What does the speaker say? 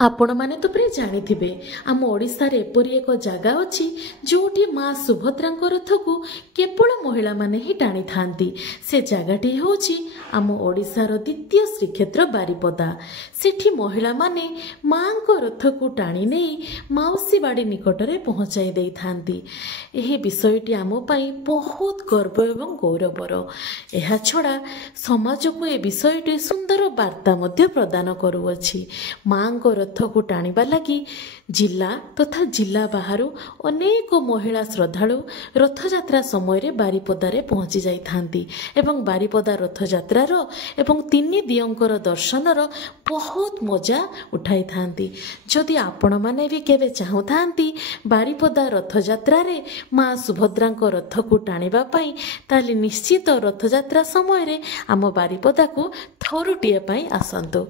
आपण माने तो प्रे जानिथिबे आम ओडिशार एपरी एक जगह अछि जोठी माँ सुभद्रांक रथकू केवल महिला माने ही टाणी थांती। से जगहटी होछि आम ओडिशार द्वितीय श्रीक्षेत्र बारिपदा। सेठी महिला माने माँ रथकू टाणी नहीं माउसी बाड़ी निकटरे पहुंचाई दे थांती। एही विषयटी आम पई बहुत गर्व एवं गौरवर। एहा छड़ा समाज को ए विषयटी सुंदर वार्ता मध्य प्रदान करुअछि। माँ रथकू टाणिबा लगी जिला तथा जिला बाहर अनेक महिला श्रद्धालु रथयात्रा समय बारिपदारे पहुंची जाई थांती एवं बारिपदा रथयात्रार एवं तीन दियंकर दर्शनर बहुत मजा उठाई थांती। जदि आपण माने भी केबे चाहुथांती बारिपदा रथयात्रा रे माँ सुभद्रांक रथकू टाणिबा पई ताली निश्चित रथयात्रा समय आम बारिपदा को थरुटिए पई आसंतु।